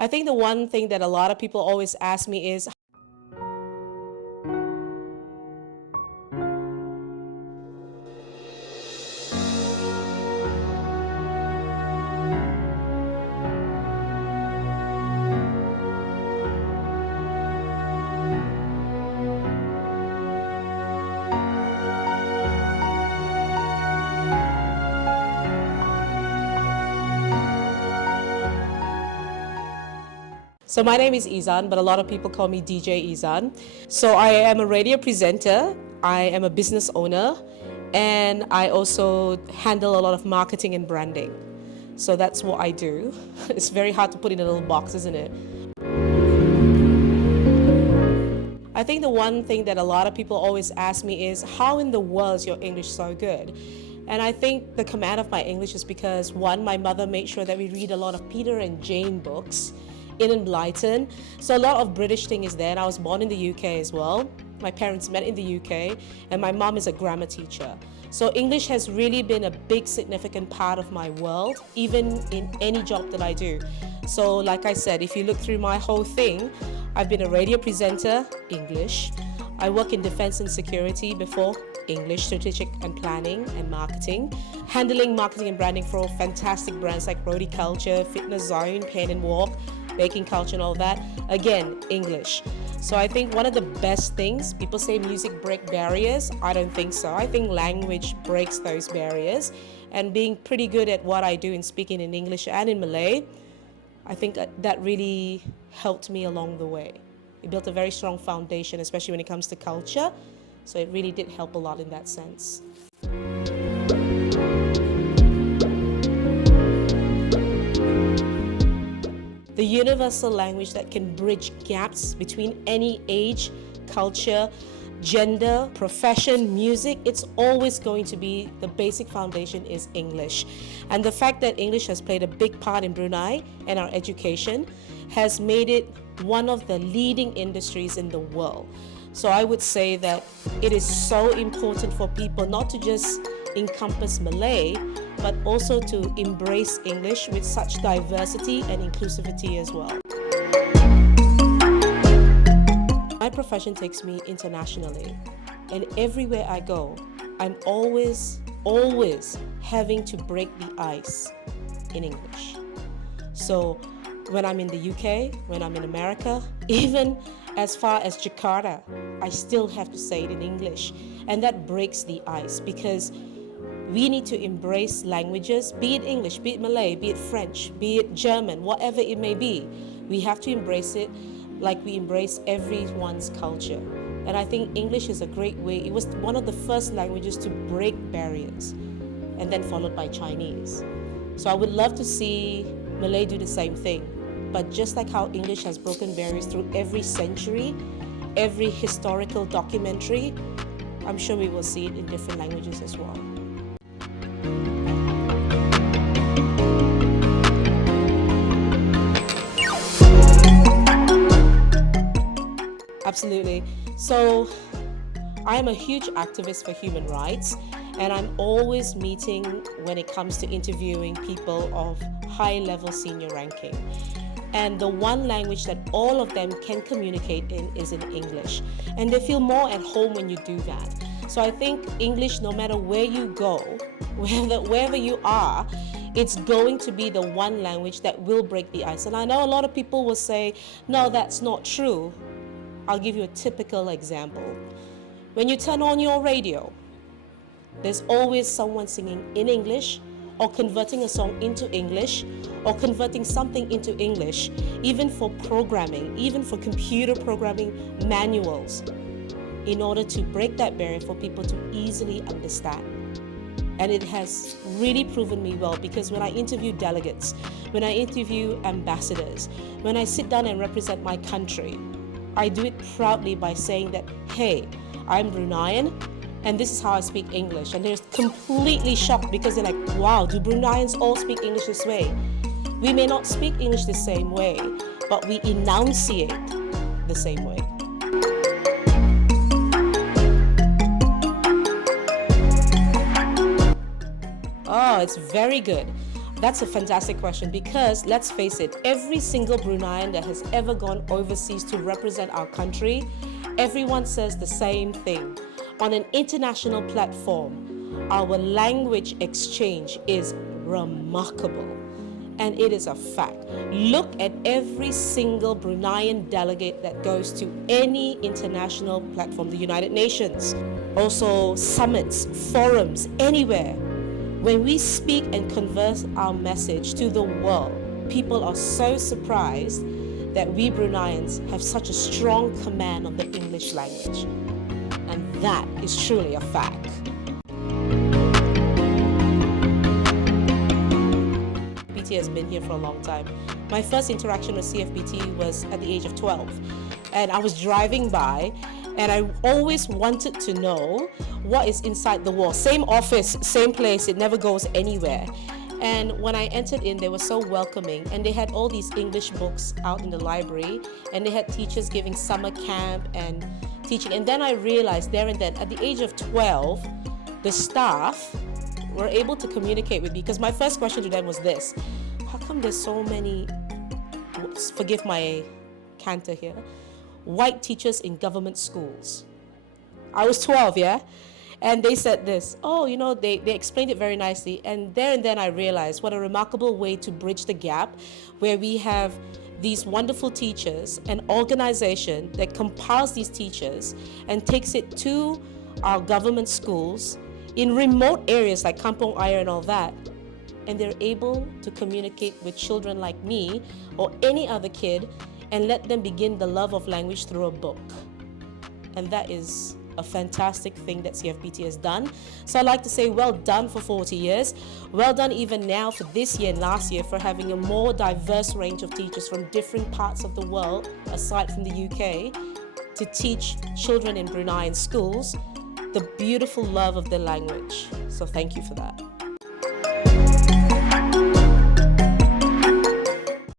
I think the one thing that a lot of people always ask me is, so my name is Izan, but a lot of people call me DJ Izan. So I am a radio presenter, I am a business owner, and I also handle a lot of marketing and branding. So that's what I do. It's very hard to put in a little box, isn't it? I think the one thing that a lot of people always ask me is, how in the world is your English so good? And I think the command of my English is because, one, my mother made sure that we read a lot of Peter and Jane books in Blyton. So a lot of British thing is there, and I was born in the UK as well. My parents met in the UK, and my mom is a grammar teacher. So English has really been a big significant part of my world, even in any job that I do. So like I said, if you look through my whole thing, I've been a radio presenter, English. I work in defense and security before, English, strategic and planning and marketing. Handling marketing and branding for fantastic brands like Roti Culture, Fitness Zone, Pain and Walk, baking culture and all that, again, English. So I think one of the best things, people say music breaks barriers. I don't think so. I think language breaks those barriers. And being pretty good at what I do in speaking in English and in Malay, I think that really helped me along the way. It built a very strong foundation, especially when it comes to culture. So it really did help a lot in that sense. The universal language that can bridge gaps between any age, culture, gender, profession, music, it's always going to be, the basic foundation is English. And the fact that English has played a big part in Brunei and our education has made it one of the leading industries in the world. So I would say that it is so important for people not to just encompass Malay, but also to embrace English with such diversity and inclusivity as well. My profession takes me internationally, and everywhere I go, I'm always having to break the ice in English. So when I'm in the UK, when I'm in America, even as far as Jakarta, I still have to say it in English. And that breaks the ice because we need to embrace languages, be it English, be it Malay, be it French, be it German, whatever it may be. We have to embrace it like we embrace everyone's culture. And I think English is a great way. It was one of the first languages to break barriers, and then followed by Chinese. So I would love to see Malay do the same thing. But just like how English has broken barriers through every century, every historical documentary, I'm sure we will see it in different languages as well. Absolutely. So I am a huge activist for human rights, and I'm always meeting when it comes to interviewing people of high-level senior ranking. And the one language that all of them can communicate in is in English. And they feel more at home when you do that. So I think English, no matter where you go, wherever you are, it's going to be the one language that will break the ice. And I know a lot of people will say, no, that's not true. I'll give you a typical example. When you turn on your radio, there's always someone singing in English, or converting a song into English, or converting something into English, even for programming, even for computer programming manuals, in order to break that barrier for people to easily understand. And it has really proven me well, because when I interview delegates, when I interview ambassadors, when I sit down and represent my country, I do it proudly by saying that, hey, I'm Bruneian, and this is how I speak English. And they're completely shocked because they're like, wow, do Bruneians all speak English this way? We may not speak English the same way, but we enunciate the same way. Oh, it's very good. That's a fantastic question, because let's face it, every single Bruneian that has ever gone overseas to represent our country, everyone says the same thing. On an international platform, our language exchange is remarkable. And it is a fact. Look at every single Bruneian delegate that goes to any international platform, the United Nations, also summits, forums, anywhere. When we speak and converse our message to the world, people are so surprised that we Bruneians have such a strong command of the English language. And that is truly a fact. CfBT has been here for a long time. My first interaction with CfBT was at the age of 12. And I was driving by, and I always wanted to know what is inside the wall. Same office, same place, it never goes anywhere. And when I entered in, they were so welcoming, and they had all these English books out in the library, and they had teachers giving summer camp and teaching. And then I realized there and then, at the age of 12, the staff were able to communicate with me, because my first question to them was this: how come there's so many, forgive my canter here, white teachers in government schools? I was 12, yeah? And they said this, they explained it very nicely. And there and then I realized what a remarkable way to bridge the gap, where we have these wonderful teachers, an organization that compiles these teachers and takes it to our government schools in remote areas like Kampong Ayer and all that. And they're able to communicate with children like me or any other kid and let them begin the love of language through a book. And that is a fantastic thing that CfBT has done. So I'd like to say well done for 40 years. Well done even now for this year and last year for having a more diverse range of teachers from different parts of the world, aside from the UK, to teach children in Bruneian schools the beautiful love of the language. So thank you for that.